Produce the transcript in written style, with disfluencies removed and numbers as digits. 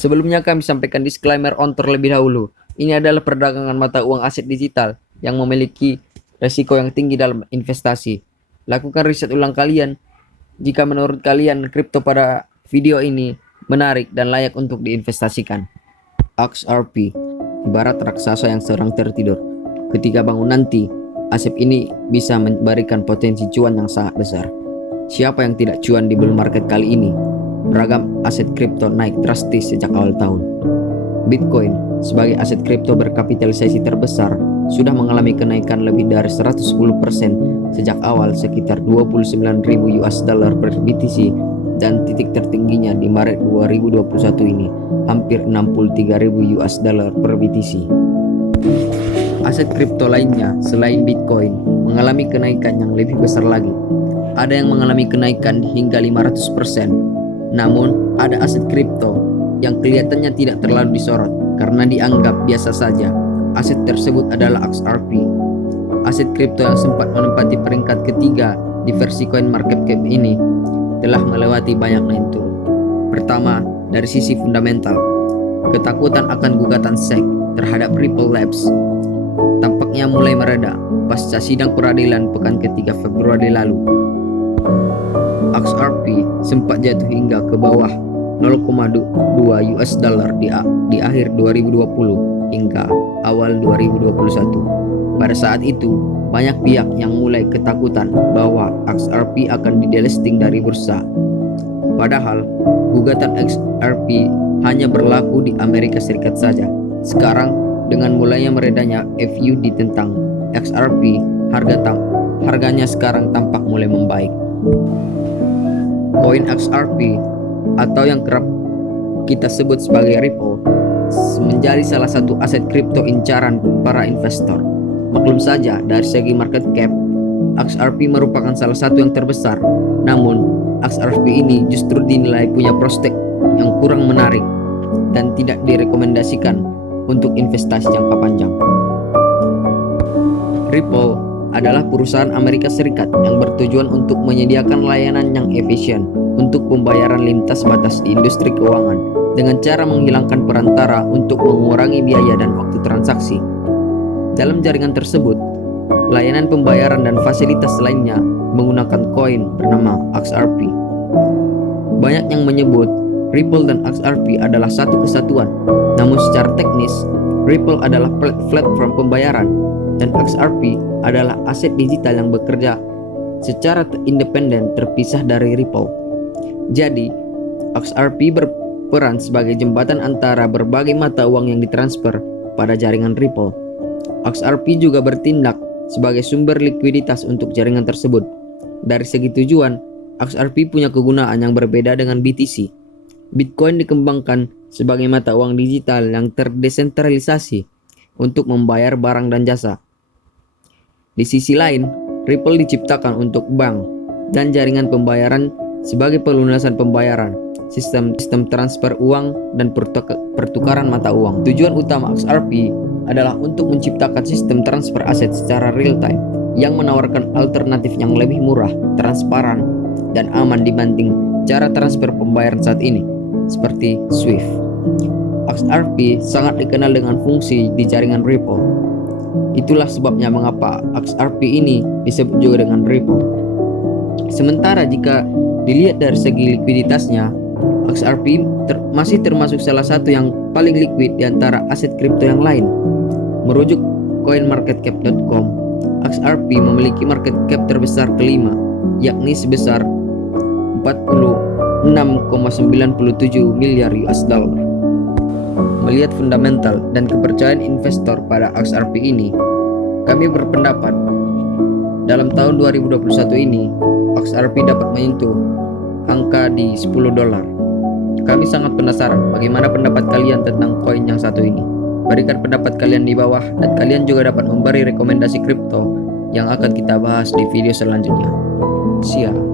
Sebelumnya kami sampaikan disclaimer on terlebih dahulu. Ini adalah perdagangan mata uang aset digital yang memiliki resiko yang tinggi dalam investasi. Lakukan riset ulang kalian jika menurut kalian kripto pada video ini menarik dan layak untuk diinvestasikan. XRP, ibarat raksasa yang sedang tertidur. Ketika bangun nanti, aset ini bisa memberikan potensi cuan yang sangat besar. Siapa yang tidak cuan di bull market kali ini? Beragam aset kripto naik drastis sejak awal tahun. Bitcoin sebagai aset kripto berkapitalisasi terbesar sudah mengalami kenaikan lebih dari 110% sejak awal, sekitar 29.000 US dollar per BTC, dan titik tertingginya di Maret 2021 ini hampir 63.000 US dollar per BTC. Aset kripto lainnya selain Bitcoin mengalami kenaikan yang lebih besar lagi. Ada yang mengalami kenaikan hingga 500%. Namun, ada aset kripto yang kelihatannya tidak terlalu disorot karena dianggap biasa saja. Aset tersebut adalah XRP. Aset kripto yang sempat menempati peringkat ketiga di versi CoinMarketCap ini telah melewati banyak naik turun. Pertama, dari sisi fundamental, ketakutan akan gugatan SEC terhadap Ripple Labs tampaknya mulai mereda pasca sidang peradilan pekan ketiga Februari lalu. XRP sempat jatuh hingga ke bawah 0,2 US dollar di akhir 2020 hingga awal 2021. Pada saat itu, banyak pihak yang mulai ketakutan bahwa XRP akan di-delisting dari bursa. Padahal, gugatan XRP hanya berlaku di Amerika Serikat saja. Sekarang, dengan mulainya meredanya FUD tentang XRP, harganya sekarang tampak mulai membaik. Koin XRP atau yang kerap kita sebut sebagai Ripple menjadi salah satu aset kripto incaran para investor. Maklum saja, dari segi market cap, XRP merupakan salah satu yang terbesar. Namun, XRP ini justru dinilai punya prospek yang kurang menarik dan tidak direkomendasikan untuk investasi jangka panjang. Ripple adalah perusahaan Amerika Serikat yang bertujuan untuk menyediakan layanan yang efisien untuk pembayaran lintas batas di industri keuangan dengan cara menghilangkan perantara untuk mengurangi biaya dan waktu transaksi. Dalam jaringan tersebut, layanan pembayaran dan fasilitas lainnya menggunakan koin bernama XRP. Banyak yang menyebut Ripple dan XRP adalah satu kesatuan, namun secara teknis, Ripple adalah platform pembayaran dan XRP adalah aset digital yang bekerja secara independen terpisah dari Ripple. Jadi, XRP berperan sebagai jembatan antara berbagai mata uang yang ditransfer pada jaringan Ripple. XRP juga bertindak sebagai sumber likuiditas untuk jaringan tersebut. Dari segi tujuan, XRP punya kegunaan yang berbeda dengan BTC. Bitcoin dikembangkan sebagai mata uang digital yang terdesentralisasi untuk membayar barang dan jasa. Di sisi lain, Ripple diciptakan untuk bank dan jaringan pembayaran sebagai pelunasan pembayaran, sistem transfer uang, dan pertukaran mata uang. Tujuan utama XRP adalah untuk menciptakan sistem transfer aset secara real time yang menawarkan alternatif yang lebih murah, transparan, dan aman dibanding cara transfer pembayaran saat ini, seperti SWIFT. XRP sangat dikenal dengan fungsi di jaringan Ripple. Itulah sebabnya mengapa XRP ini disebut juga dengan Ripple. Sementara jika dilihat dari segi likuiditasnya, XRP masih termasuk salah satu yang paling liquid di antara aset kripto yang lain. Merujuk CoinMarketCap.com, XRP memiliki market cap terbesar kelima, yakni sebesar 46,97 miliar US dollar. Melihat fundamental dan kepercayaan investor pada XRP ini, kami berpendapat dalam tahun 2021 ini XRP dapat menyentuh angka di 10 dolar. Kami sangat penasaran bagaimana pendapat kalian tentang koin yang satu ini. Berikan pendapat kalian di bawah, dan kalian juga dapat memberi rekomendasi kripto yang akan kita bahas di video selanjutnya. Siap.